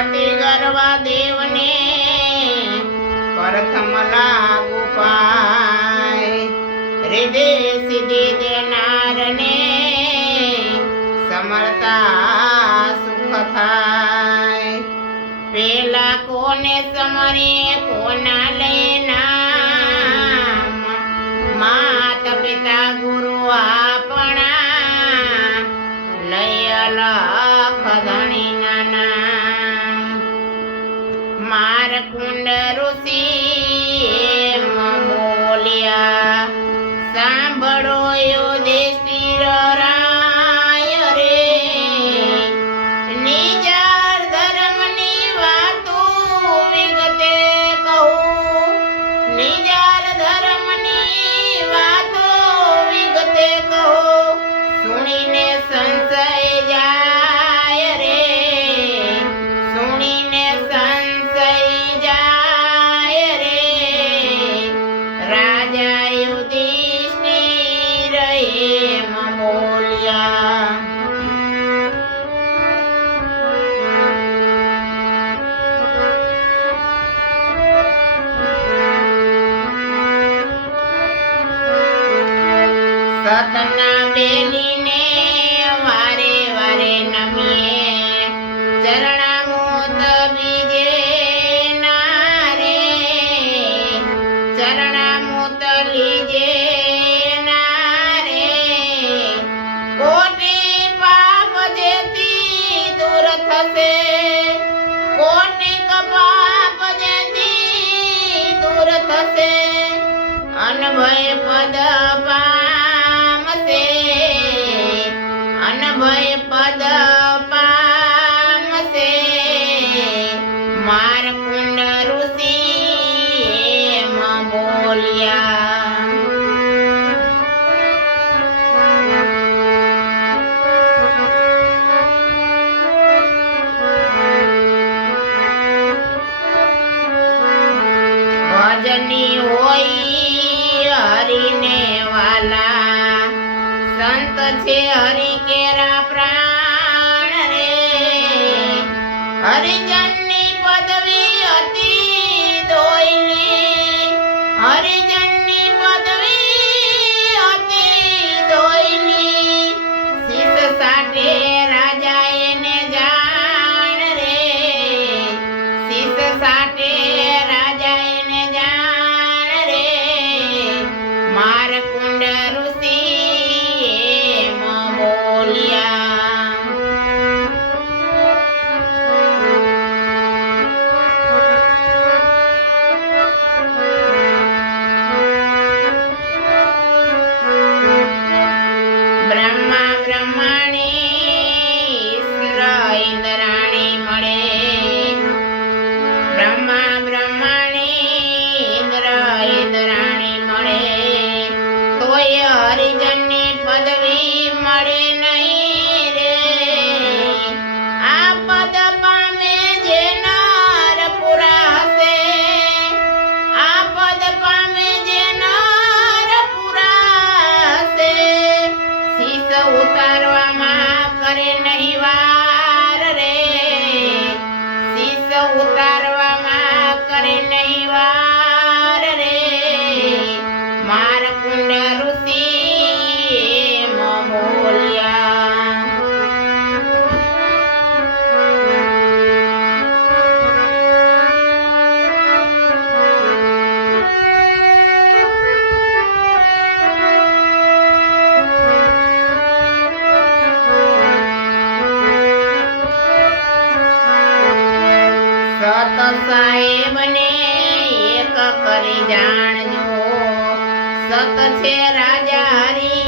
પતિ ગરવા દેવને પ્રથમ લાગુ પાય, હૃદય સિદ્ધિ દેનારને સમરતા સુખ થાય। પેલા કોને સમરે કોના લેના, માત પિતા ગુરુ આપણા લય લખ ધણી નાના। મારકુંડ ઋષિ એમ બોલ્યા, સાંભળો યુધિષ્ઠિર રાય રે, નિજાર ધર્મની વાતો વિગતે કહું, નિજાર ધર્મની વાતો વિગતે કહું, સુણીને સંશય જાય રે, સુણીને સંશય જાય રે। રાજા યુધિષ્ઠિર એમ બોલ્યા। સતના બેલીને વારે વારે નમીએ, ચરણામૃત બીજે નારે, ચરણામૃત લીજે નારે, કોટી પાપ જેથી દૂર થશે, કોટીક પાપ જેથી દૂર થશે, અનભય પદ પામશે, અનભય પદ પામશે। મારકુંડ ઋષિ એમ બોલ્યા। ભજની હોય હરિને વાલા, સંત છે હરિ કેરા પ્રાણ રે, હરિજનની પદવી અતિ દોયલી, હરિજનની પદવી અતિ દોયલી, શીશ સાટે રાજા એને જાણ રે, શીશ સાટે રાજા એને જાણ રે। મારકુંડ ઋષિ એમ બોલ્યા। બ્રહ્મા બ્રહ્માણી ઇન્દ્ર ઇન્દ્રાણી મળે, બ્રહ્મા બ્રહ્માણી ઇન્દ્ર ઇન્દ્રાણી મળે, તોય હરિજનની પદવી મળે નહીં રે। આ પદ પામે જે નર પુરા હશે, આ પદ પામે જે નર પુરા હશે, શીશ ઉતારવામાં કરે નહીં વાર રે, શીશ ઉતારવામાં કરે નહીં વાર રે। મારકુંડ ઋષિ એમ બોલ્યા। સત સાહેબને એક કરી જાણજો, સત છે રાજા હરિ